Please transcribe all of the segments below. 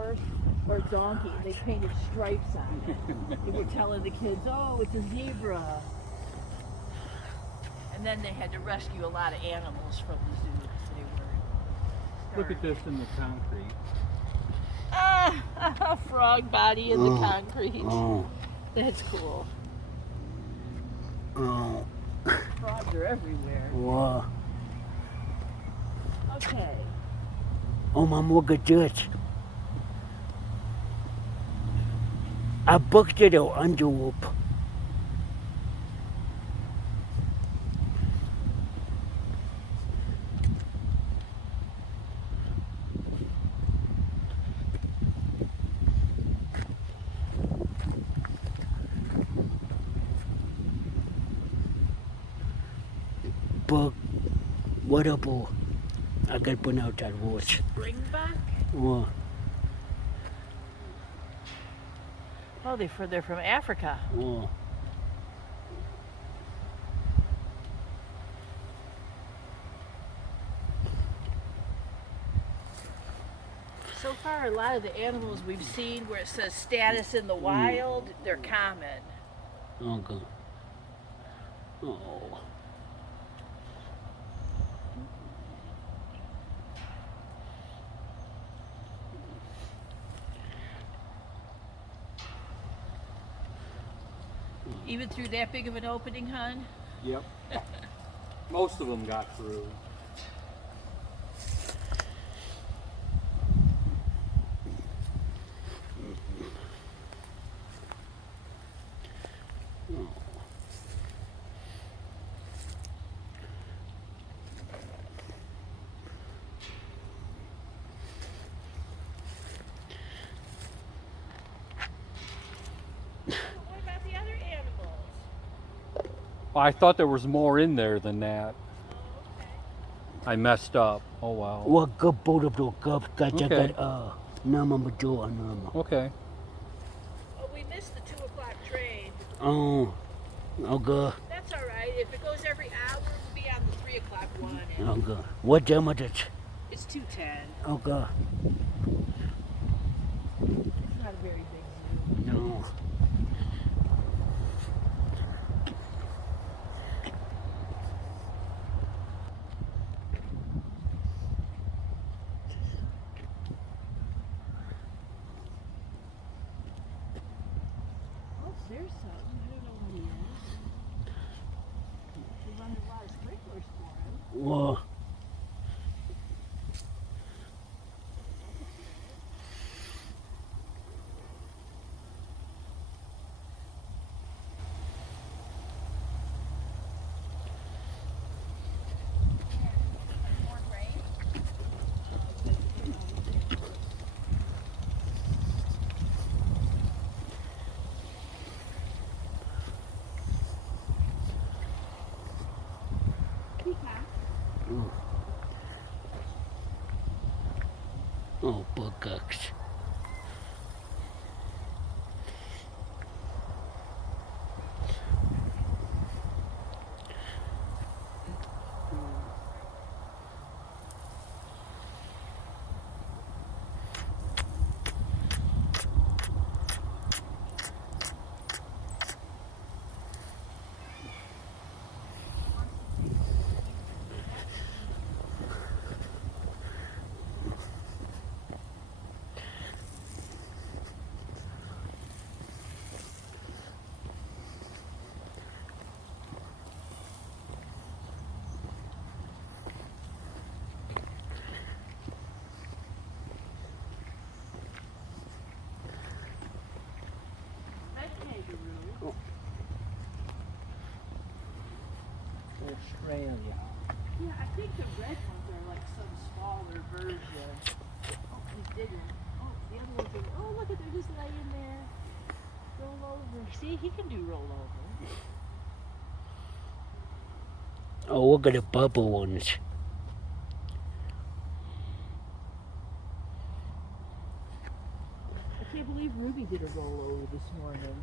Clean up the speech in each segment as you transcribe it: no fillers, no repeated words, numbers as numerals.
horse or a donkey. They painted stripes on it. They were telling the kids, oh, it's a zebra. And then they had to rescue a lot of animals from the zoo. They were Look at this in the concrete. a frog body in the concrete. Oh. That's cool. Oh. Frogs are everywhere. Wow. Okay. Oh, Mom, look at this. I booked it an envelope. But what about I can pronounce that word. Springbuck? Well, Oh, they're from Africa. well, So far, a lot of the animals we've seen where it says status in the wild, they're common. okay. Oh. Even through that big of an opening, hon? Yep. Most of them got through. What about the other animals? I thought there was more in there than that. Oh, okay. I messed up. Oh wow. What good boat of the cup got Okay. nama majo nama. Okay. Oh, we missed the 2 o'clock train. Oh. Okay. That's all right. If it goes every hour, we'll be on the 3 o'clock one. And Okay. What time is it? it's 2:10. Okay. It's not a very big zoo. No. Oh, there's something. I don't know what he is. They run a lot of sprinklers for him. Well, More rain? oh, buckocks. Red kangaroo. Australia. Yeah, I think the red ones are like some smaller version. Oh, he's digging. Oh, the other ones are. Oh, look at they're just laying there. Roll over. See, he can do roll over. Oh, look at the bubble ones. I can't believe Ruby did a roll over this morning.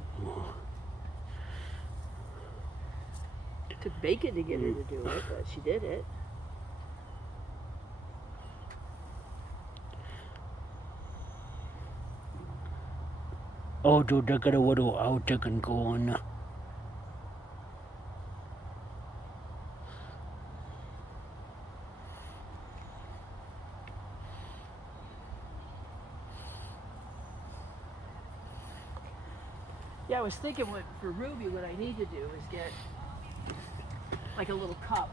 It took bacon to get her to do it, but she did it. Oh, dude, I got a little outtake and go on. Yeah, I was thinking for Ruby, what I need to do is get like a little cup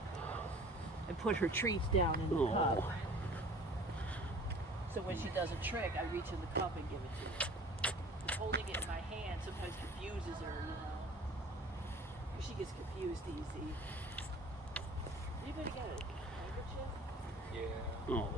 and put her treats down in the cup. Oh, So when she does a trick, I reach in the cup and give it to her. 'Cause holding it in my hand sometimes confuses her, you know. She gets confused easy. Anybody got a handkerchief? Yeah. oh.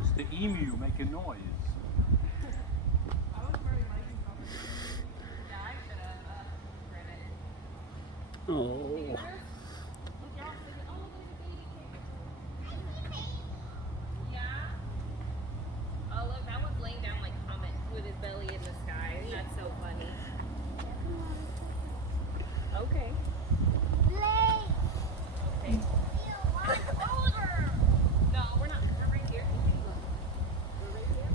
It's the emu making noise. Oh. Oh, look, that one's laying down like Comet with his belly in the sky. That's so funny. Okay. Okay. No, we're not. We're right here. We're right here.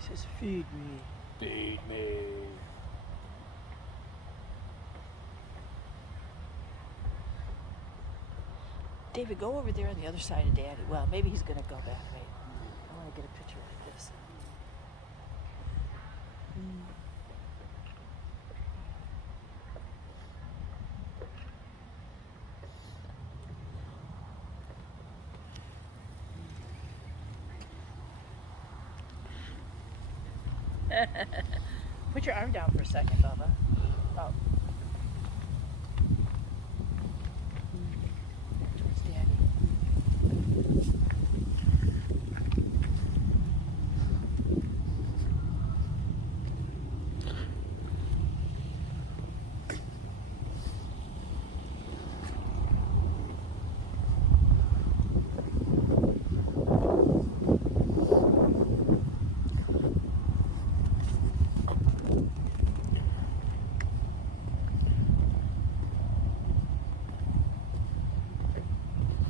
He says, feed me. Feed me. David, go over there on the other side of Daddy. Well, maybe he's going to go that way. I want to get a picture like this. Put your arm down for a second, Bubba. Oh. Towards Daddy.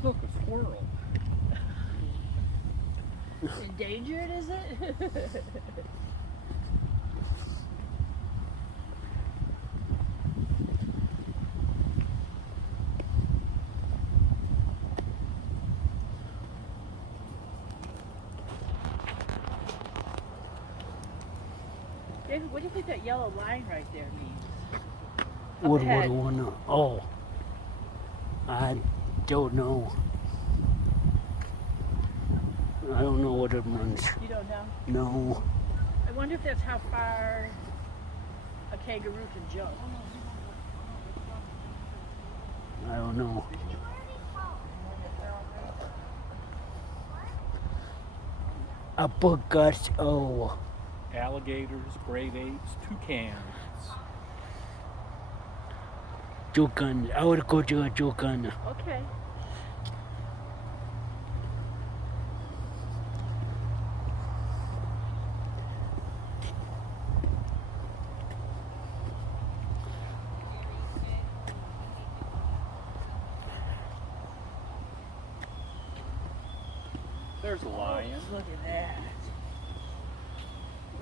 Look, a squirrel. Endangered, is it? David, what do you think that yellow line right there means? What Up ahead. one? Oh. I don't know. I don't know what it means. You don't know? No. I wonder if that's how far a kangaroo can jump. I don't know. A bucket. Oh. Alligators, great apes, toucans. Toucan. I would go to a toucan. Okay. There's a lion. Look at that.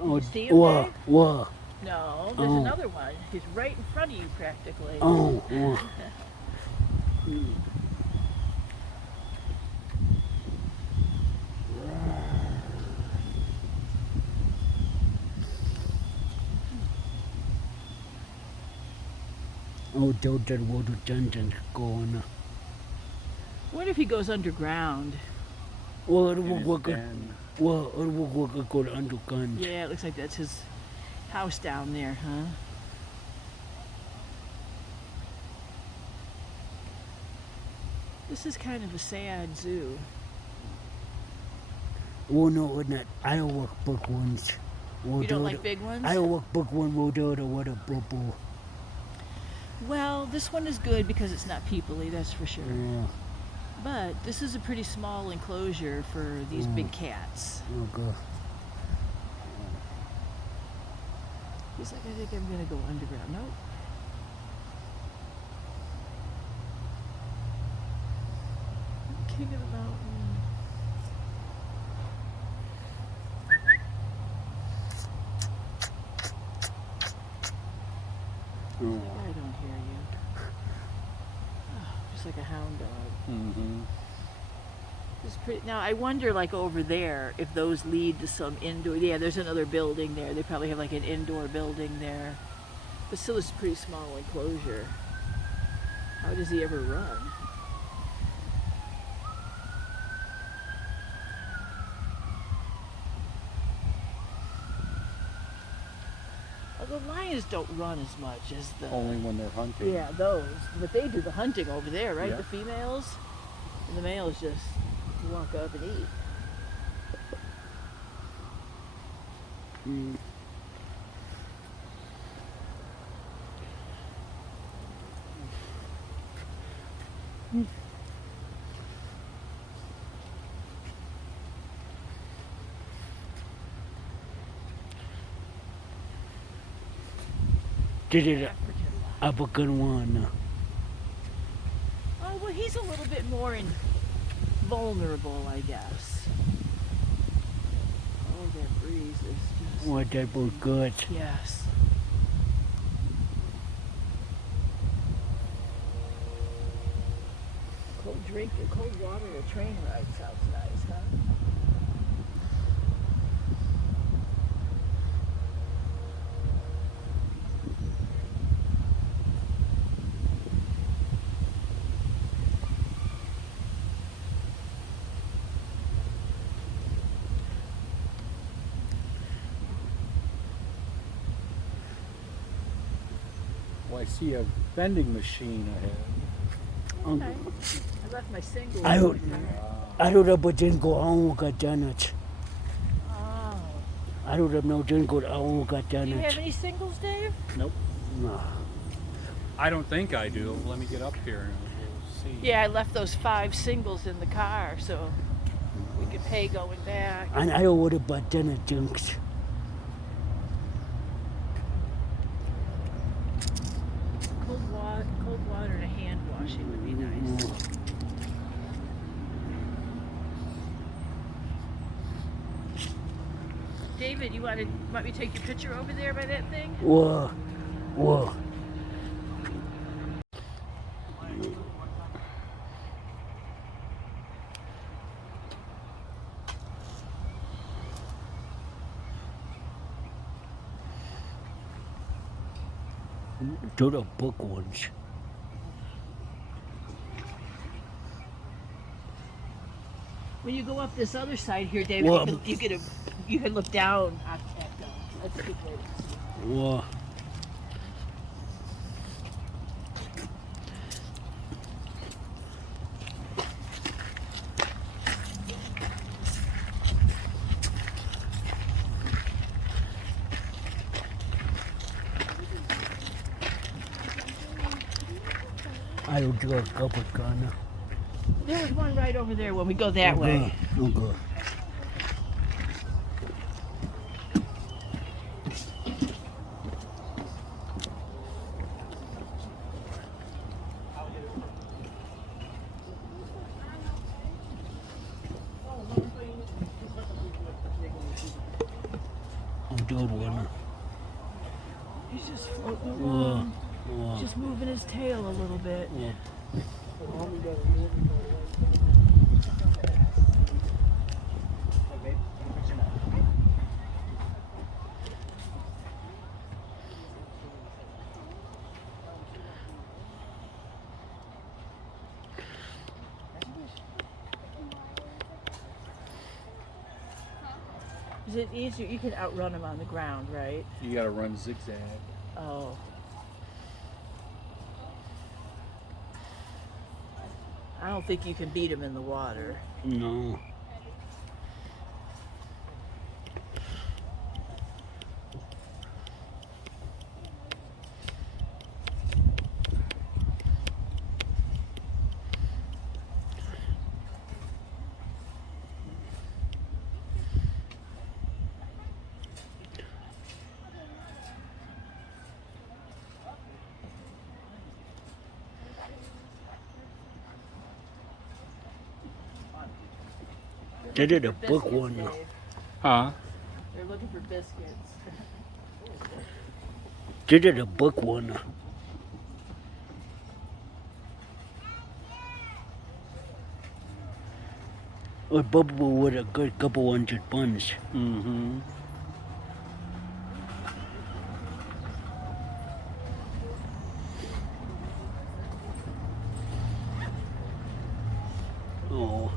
Oh, see him, whoa, Dave? whoa. No, there's Oh. another one. He's right in front of you practically. Oh, oh, don't water dungeon going. What if he goes underground? Well, it In will his work. den. Well, it will work go to underground. Yeah, it looks like that's his house down there, huh? This is kind of a sad zoo. Well, no, it's not. I don't work book ones. You don't like big ones? I don't work book one. We'll do it with a bubble. Well, this one is good because it's not peoply, that's for sure. Yeah. But this is a pretty small enclosure for these big cats. Okay. He's like, I think I'm gonna go underground. Nope. King of the mountain. Oh. I don't hear you. Oh, just like a hound dog. Mm-hmm. It's pretty. Now I wonder, like over there, if those lead to some indoor. Yeah, there's another building there. They probably have like an indoor building there. But still, it's a pretty small enclosure. How does he ever run? Well, the lions don't run as much as the. Only when they're hunting. Yeah, those. But they do the hunting over there, right? Yeah. The females, and the males just walk up and eat. Mm. Did it African lion. African one? Oh well, he's a little bit more vulnerable, I guess. Oh, that breeze is just. What that was good. Yes. Cold drink, a cold water, a train ride sounds nice, huh? Well, I see a vending machine ahead. Okay. I left my single. I don't- over there. I don't know, but didn't go on got done it. Oh. I don't know, didn't go on got Do done you have it. any singles, Dave? Nope. No. I don't think I do. Let me get up here and we'll see. Yeah, I left those 5 singles in the car, so we could pay going back. And I don't worry about dinner junks. Cold water and a hand washing would be nice. David, you want me to take your picture over there by that thing? Whoa. Whoa. To the book ones. When you go up this other side here, David, Well, you can look down at that's a good way to see. Whoa. I don't do a couple gun. There was one right over there when we go that way. Okay. good one. He's just floating Wow. around. Wow. Just moving his tail a little bit. Yeah. Is it easier? You can outrun him on the ground, right? You gotta run zigzag. Oh. I don't think you can beat him in the water. No. They did a book Biscuits, one. Dave. Huh? They're looking for biscuits. They did a book one. Or Bubba with a good couple 100 buns. Mm-hmm. Oh.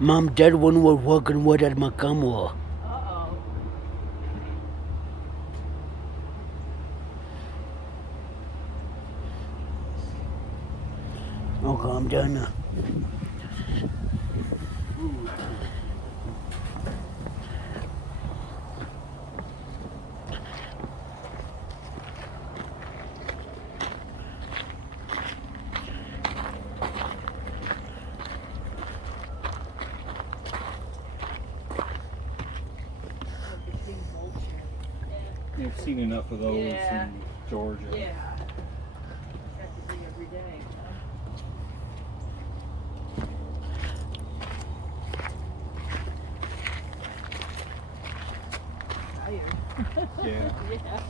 Mom, Dad, when we're walking with at Macamo. Uh-oh. Oh, calm down now. The king vulture. You've seen enough of those Yeah. in Georgia. Yeah. Practically every day. Tired. Yeah. Yeah.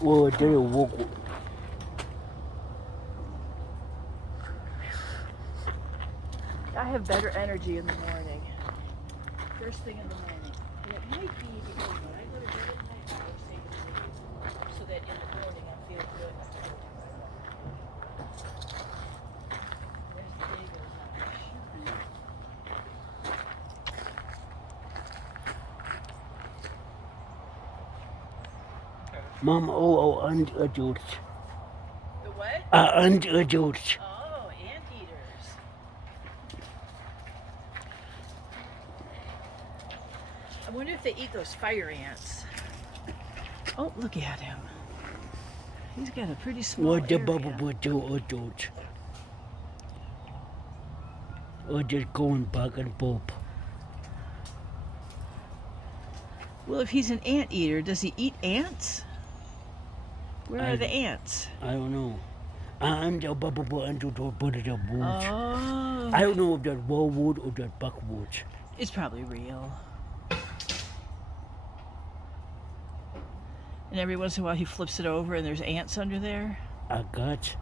Oh, they walk. I have better energy in the morning. First thing in the morning. And it might be because when I go to bed at night, I always take a sleep. So that in the morning I feel good. Where's the day goes on? Mom, and adults. The what? And adults. Oh, anteaters. I wonder if they eat those fire ants. Oh, look at him. He's got a pretty small What the area. bubble would do adults. Or just going back and forth. Well, if he's an anteater, does he eat ants? Where I- are the ants? I don't know. And the bubble and to put it up woods. Oh. I don't know if that wallwood or that backwoods. It's probably real. And every once in a while he flips it over and there's ants under there. I got.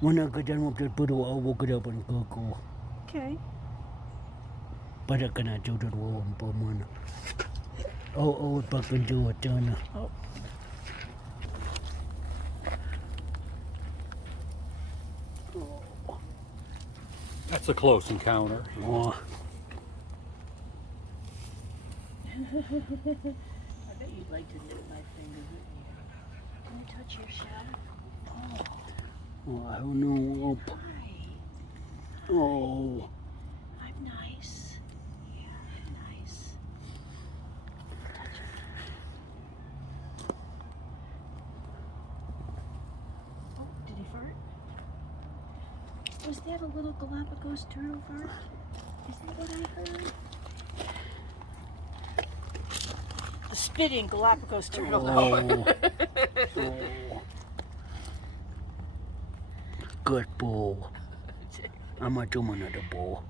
When I get done with that bottle, I'll walk it up and go. Okay. But I cannot do that wall and put one. Oh, back into it, done. Oh. That's a close encounter. Oh, I bet you'd like to nip my finger, wouldn't you? Can I touch your shell? Oh, I don't know. Hi. Oh. I'm nice. Yeah, I'm nice. Touch him. Oh, did he fart? Was that a little Galapagos turtle fart? Is that what I heard? The spitting Galapagos turtle. Oh. Oh. Good bowl. I'm gonna do another bowl.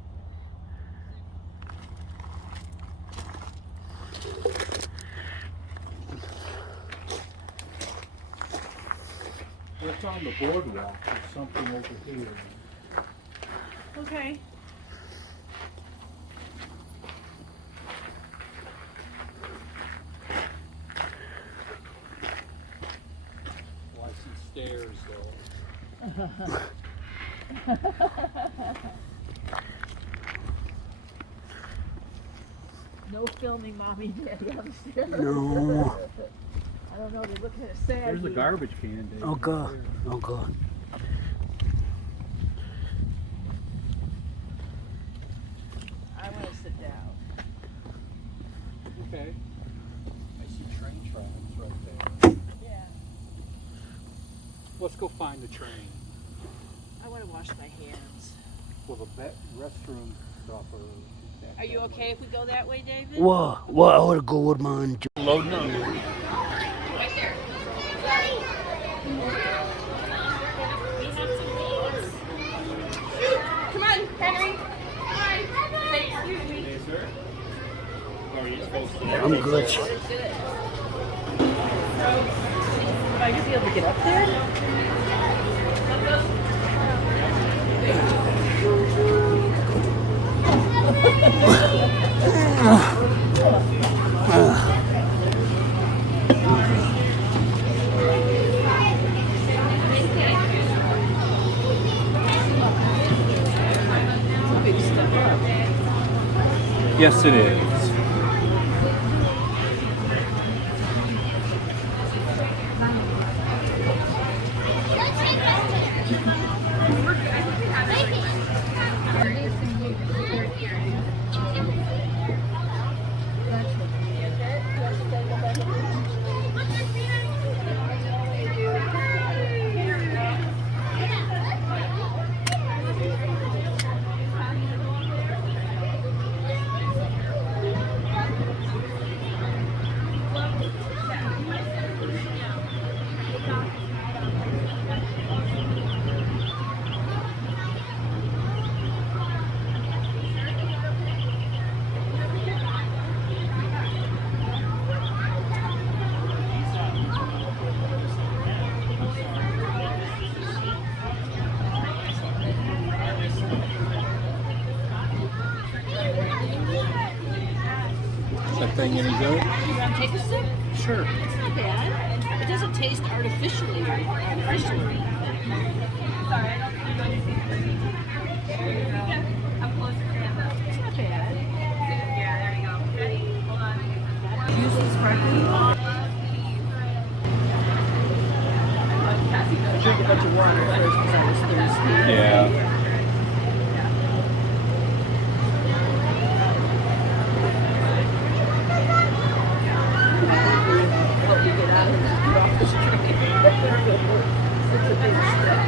It's on the boardwalk. There's something over here. Okay. Well, I see stairs though. No filming mommy and daddy upstairs. No. I don't know, they look kind of sad. There's a here. garbage can, Dave. Oh God. Oh God. I want to sit down. Okay. I see train tracks right there. Yeah. Let's go find the train. I want to wash my hands. Well, the restroom stuff or... Are you okay if we go that way, David? Whoa. Whoa. I wanna go with mine. Loading on. Right there. Come on, Henry. Hi. Say excuse me. Hey, sir. How are you supposed to? I'm good. Are you be able to get up there? Big step up. Yes, it is. Is that thing any good? You want to take a sip? Sure. It's not bad. It doesn't taste artificially or artificially. Sorry, I don't see anything. I'm closer to him though. It's not bad. Yeah, there you go. Ready? Hold on. Use the sparkling. I drank a bunch of water first because I was thirsty. Yeah. Help me get out of this, get off this train. It's a big step.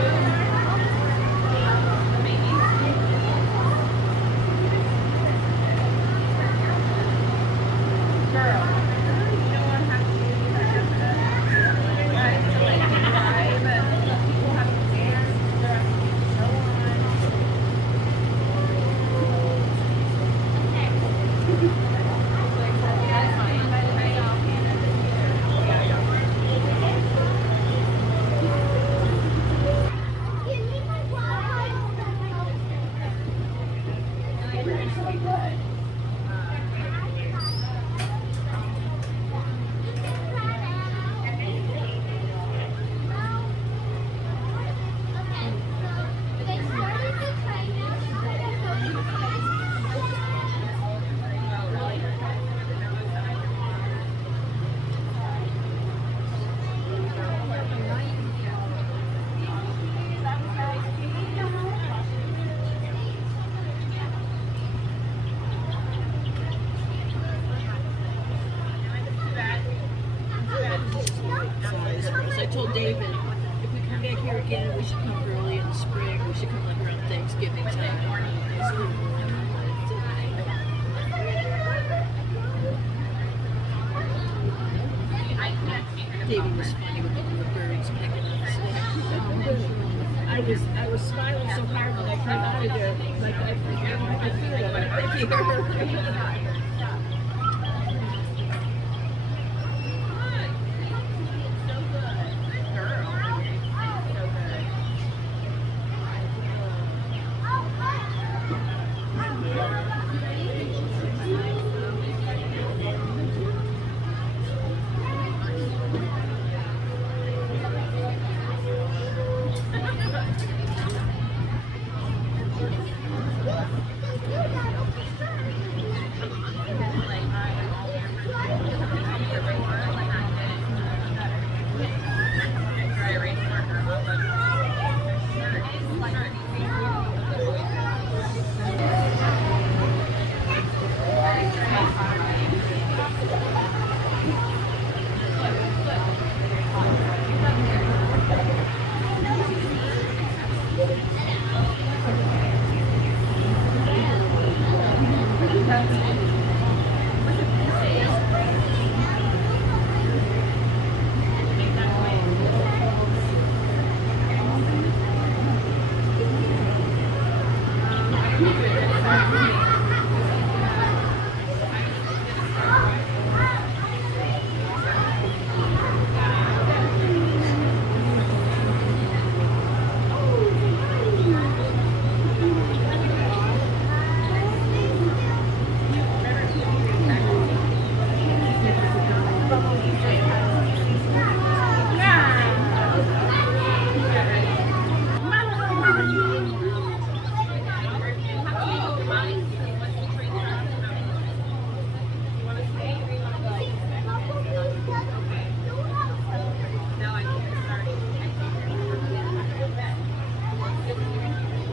told David, if we come back here again, we should come early in the spring. We should come like around Thanksgiving time. David was funny with all the birds pecking on the stick. I was smiling so hard when I came out of there, like I feel it.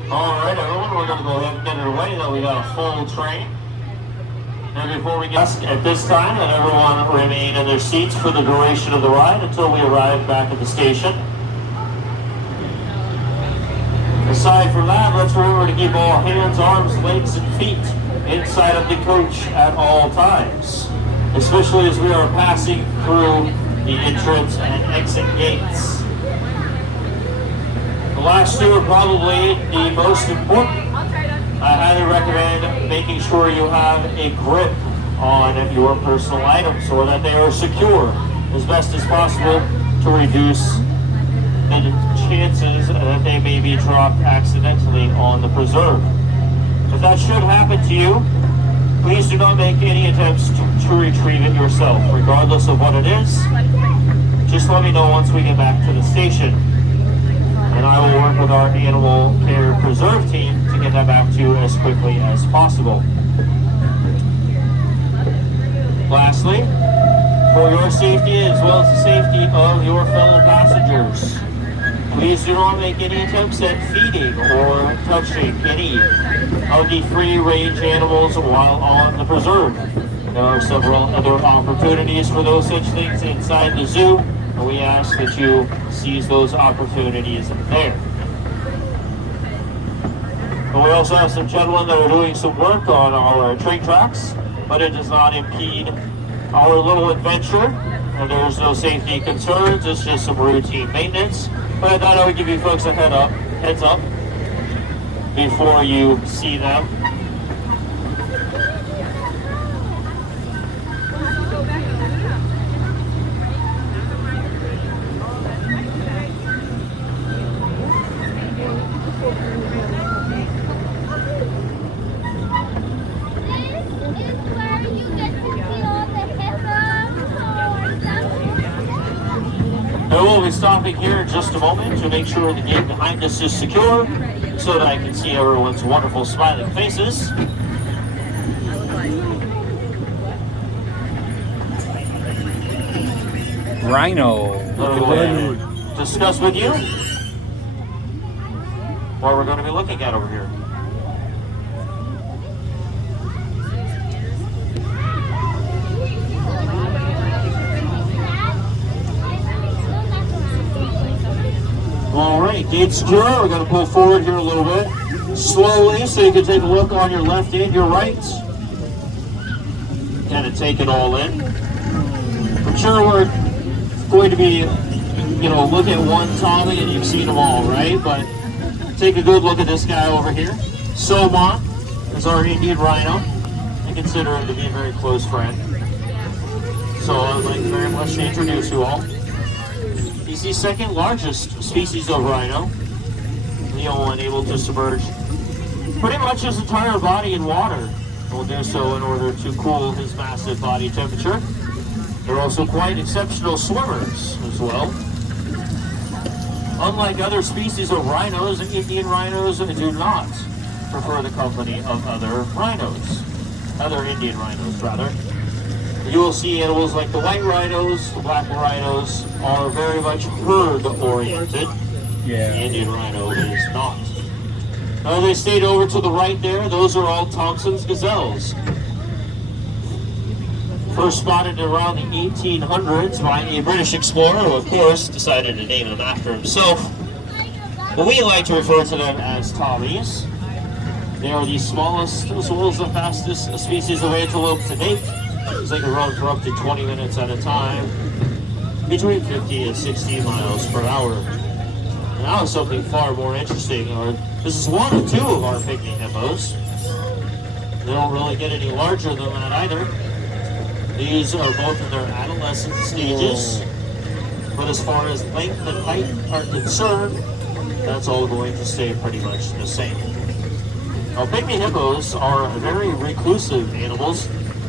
Alright everyone, we're going to go ahead and get it away that we got a full train. And before we get at this time, that everyone remain in their seats for the duration of the ride until we arrive back at the station. Aside from that, let's remember to keep all hands, arms, legs, and feet inside of the coach at all times, especially as we are passing through the entrance and exit gates. The last two are probably the most important. I highly recommend making sure you have a grip on your personal items so that they are secure as best as possible to reduce the chances that they may be dropped accidentally on the preserve. If that should happen to you, please do not make any attempts to retrieve it yourself, regardless of what it is. Just let me know once we get back to the station, and I will work with our animal care preserve team to get that back to you as quickly as possible. Lastly, for your safety as well as the safety of your fellow passengers, please do not make any attempts at feeding or touching any of the free-range animals while on the preserve. There are several other opportunities for those such things inside the zoo, and we ask that you seize those opportunities there. And we also have some gentlemen that are doing some work on our train tracks, but it does not impede our little adventure, and there's no safety concerns. It's just some routine maintenance. But I thought I would give you folks a heads up before you see them. And we'll be stopping here in just a moment to make sure the gate behind us is secure so that I can see everyone's wonderful smiling faces. Rhino. We'll discuss with you what we're going to be looking at over here. right, gate secure. We're going to pull forward here a little bit. Slowly, so you can take a look on your left and your right. Kind of take it all in. I'm sure we're going to be, look at one Tommy and you've seen them all, right? But take a good look at this guy over here. Soma is our Indian rhino. I consider him to be a very close friend. So I would like very much to introduce you all. He's the second largest species of rhino. The only one able to submerge pretty much his entire body in water. Will do so in order to cool his massive body temperature. They're also quite exceptional swimmers as well. Unlike other species of rhinos, Indian rhinos do not prefer the company of other rhinos. Other Indian rhinos, rather. You will see animals like the white rhinos, the black rhinos are very much herd-oriented. Yeah. The Indian rhino is not. Now they stayed over to the right there, those are all Thompson's gazelles. First spotted around the 1800s by a British explorer who, of course, decided to name them after himself. But we like to refer to them as Tommies. They are the smallest as well as the fastest species of antelope to date. They can run for up to 20 minutes at a time, between 50 and 60 miles per hour. Now something far more interesting. This is one or two of our pygmy hippos. They don't really get any larger than that either. These are both in their adolescent stages. But as far as length and height are concerned, that's all going to stay pretty much the same. Now, pygmy hippos are very reclusive animals.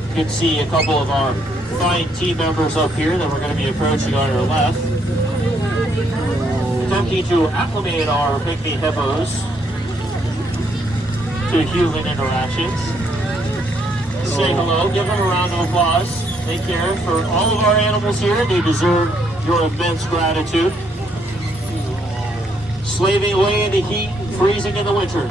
You can see a couple of our fine team members up here that we're going to be approaching on our left. Attempting to acclimate our pygmy hippos to human interactions. Say hello, give them a round of applause. Take care for all of our animals here. They deserve your immense gratitude. Slaving away in the heat and freezing in the winter.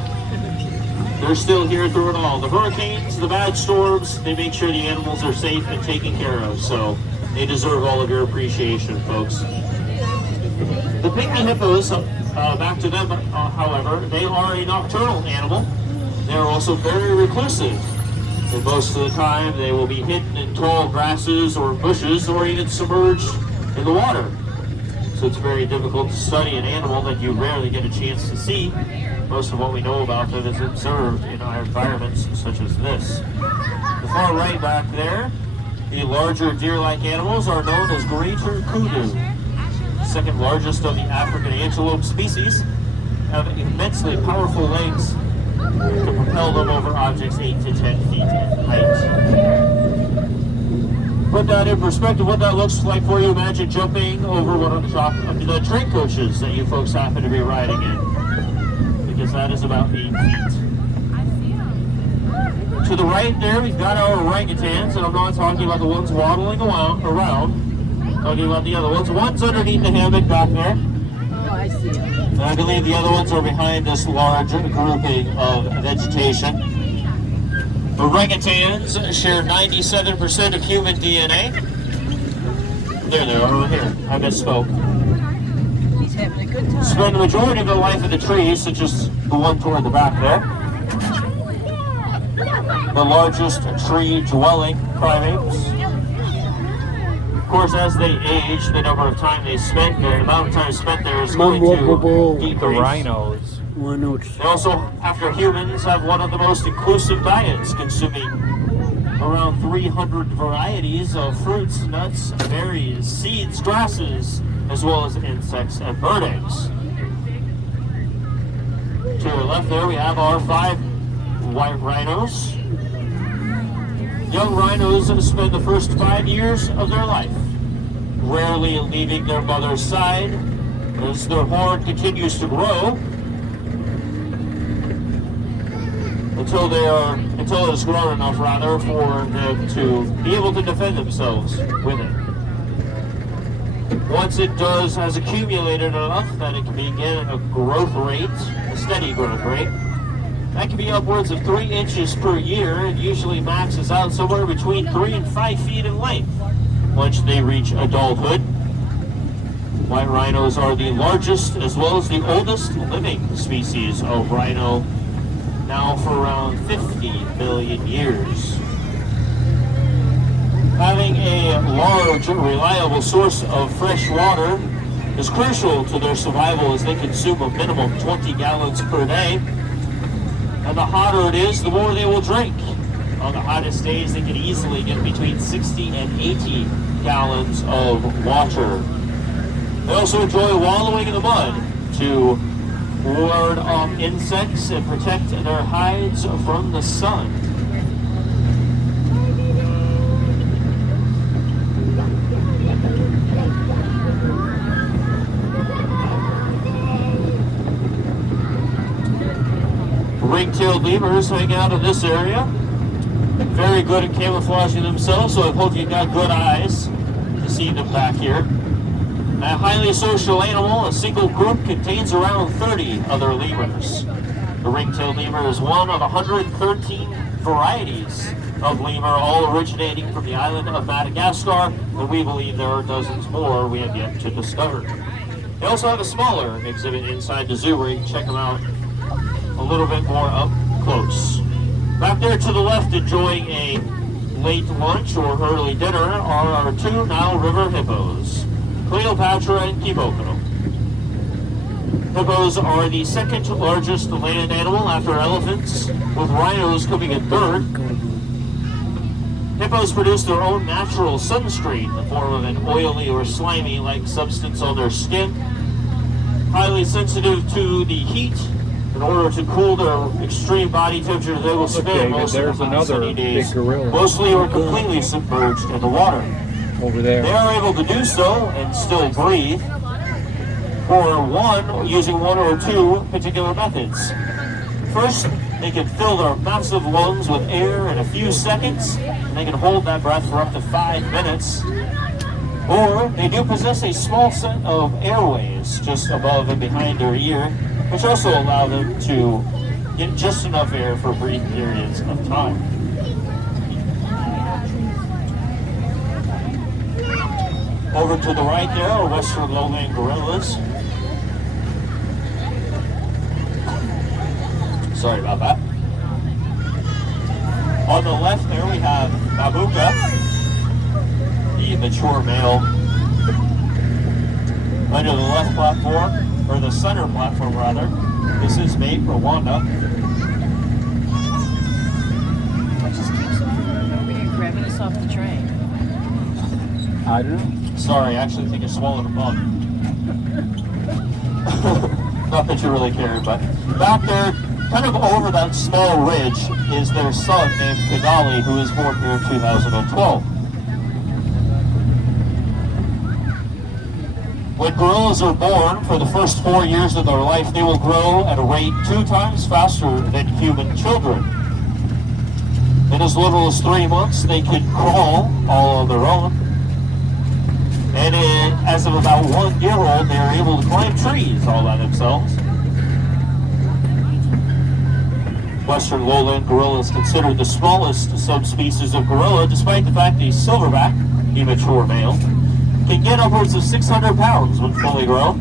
They're still here through it all. The hurricanes, the bad storms, they make sure the animals are safe and taken care of. So they deserve all of your appreciation, folks. The pygmy hippos, back to them, however, they are a nocturnal animal. They're also very reclusive. And most of the time, they will be hidden in tall grasses or bushes or even submerged in the water. So it's very difficult to study an animal that you rarely get a chance to see. Most of what we know about them is observed in our environments such as this. The far right back there, the larger deer-like animals are known as greater kudu. Second largest of the African antelope species, have immensely powerful legs to propel them over objects 8 to 10 feet in height. Put that in perspective, what that looks like for you, imagine jumping over one of the top of the train coaches that you folks happen to be riding in. Because that is about 8 feet. To the right there, we've got our orangutans, and I'm not talking about the ones waddling around. I'm talking about the other ones. One's underneath the hammock back there. Oh, I see it. And I believe the other ones are behind this large grouping of vegetation. Orangutans share 97% of human DNA. There they are over here. I misspoke. He's having a good time. Spend the majority of their life in the trees, such as the one toward the back there. The largest tree-dwelling primates. Of course, as they age, the number of time they spent there, the amount of time spent there is going to decrease. The rhinos. They also, after humans, have one of the most inclusive diets, consuming around 300 varieties of fruits, nuts, berries, seeds, grasses, as well as insects and bird eggs. To our left there, we have our 5 white rhinos. Young rhinos spend the first 5 years of their life rarely leaving their mother's side as their horn continues to grow until it's grown enough, rather, for them to be able to defend themselves with it. Once it has accumulated enough that it can begin a growth rate, a steady growth rate, that can be upwards of 3 inches per year and usually maxes out somewhere between 3 and 5 feet in length once they reach adulthood. White rhinos are the largest as well as the oldest living species of rhino, now for around 50 million years. Having a large, reliable source of fresh water is crucial to their survival, as they consume a minimum 20 gallons per day. And the hotter it is, the more they will drink. On the hottest days, they can easily get between 60 and 80 gallons of water. They also enjoy wallowing in the mud to ward off insects and protect their hides from the sun. Ring-tailed lemurs hang out in this area. Very good at camouflaging themselves, so I hope you got good eyes to see them back here. A highly social animal, a single group contains around 30 other lemurs. The ring-tailed lemur is one of 113 varieties of lemur, all originating from the island of Madagascar, and we believe there are dozens more we have yet to discover. They also have a smaller exhibit inside the zoo where you can check them out a little bit more up close. Back there to the left, enjoying a late lunch or early dinner, are our two Nile River hippos, Cleopatra and Kiboko. Hippos are the second largest land animal after elephants, with rhinos coming in third. Hippos produce their own natural sunscreen in the form of an oily or slimy-like substance on their skin. Highly sensitive to the heat, in order to cool their extreme body temperature, they will spend most of the hot sunny days mostly or completely submerged in the water. Over there. They are able to do so and still breathe, using one or two particular methods. First, they can fill their massive lungs with air in a few seconds, and they can hold that breath for up to 5 minutes. Or they do possess a small set of airways just above and behind their ear, which also allow them to get just enough air for brief periods of time. Over to the right there are western lowland gorillas. Sorry about that. On the left there we have Babuka, the mature male. Under the left platform, or the center platform rather, is his mate, Rwanda. What just keeps over here grabbing us off the train? I don't know. Sorry, I actually think I swallowed a bug. Not that you really care, but back there, kind of over that small ridge, is their son named Kigali, who was born here in 2012. When gorillas are born, for the first 4 years of their life, they will grow at a rate 2 times faster than human children. In as little as 3 months, they could crawl all on their own. And as of about 1 year old, they are able to climb trees all by themselves. Western lowland gorilla is considered the smallest subspecies of gorilla, despite the fact the silverback, the mature male, can get upwards of 600 pounds when fully grown.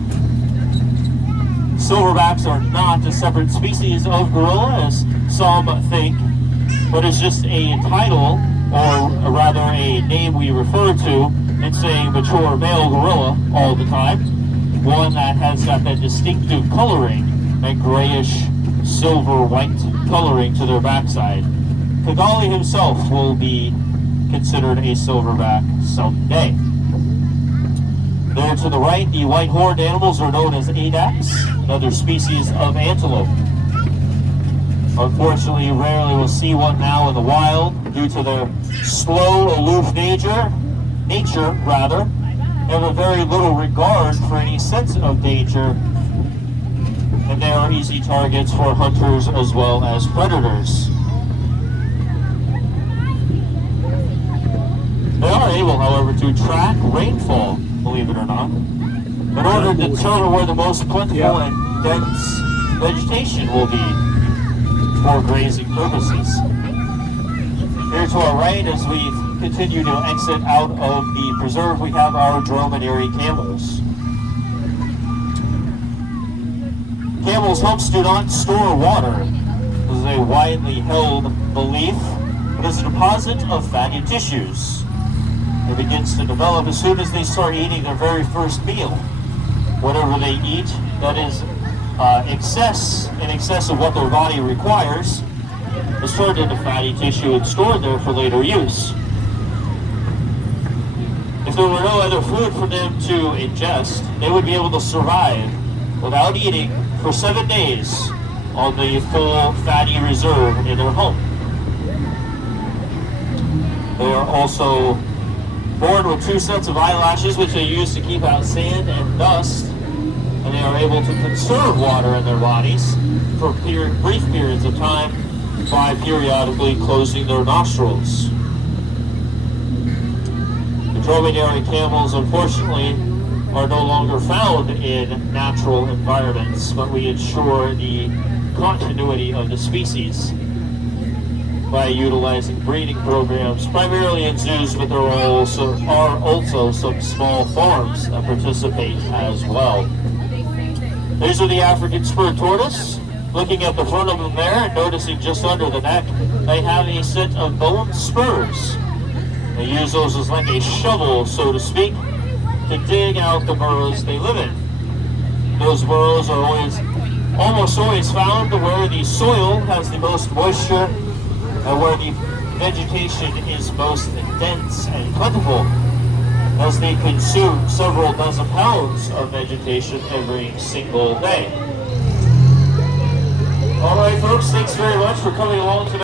Silverbacks are not a separate species of gorilla, as some think, but it's just a title, or rather a name we refer to in saying mature male gorilla all the time. One that has got that distinctive coloring, that grayish silver-white coloring to their backside. Kigali himself will be considered a silverback someday. There to the right, the white-horned animals are known as adax, another species of antelope. Unfortunately, you rarely will see one now in the wild due to their slow, aloof nature, and a very little regard for any sense of danger, and they are easy targets for hunters as well as predators. They are able, however, to track rainfall, believe it or not, in order to determine where the most plentiful and dense vegetation will be for grazing purposes. Here to our right, as we continue to exit out of the preserve, we have our dromedary camels. Camels' humps do not store water. This is a widely held belief. It is a deposit of fatty tissues. It begins to develop as soon as they start eating their very first meal. Whatever they eat that is in excess of what their body requires is turned into fatty tissue and stored there for later use. If there were no other food for them to ingest, they would be able to survive without eating for 7 days on the full fatty reserve in their home. They are also born with 2 sets of eyelashes, which they use to keep out sand and dust, and they are able to conserve water in their bodies for brief periods of time by periodically closing their nostrils. The dromedary camels, unfortunately, are no longer found in natural environments, but we ensure the continuity of the species by utilizing breeding programs, primarily in zoos, but there are also some small farms that participate as well. These are the African spur tortoise. Looking at the front of them there and noticing just under the neck, they have a set of bone spurs. They use those as like a shovel, so to speak, to dig out the burrows they live in. Those burrows are almost always found where the soil has the most moisture and where the vegetation is most dense and plentiful, as they consume several dozen pounds of vegetation every single day. All right, folks, thanks very much for coming along tonight.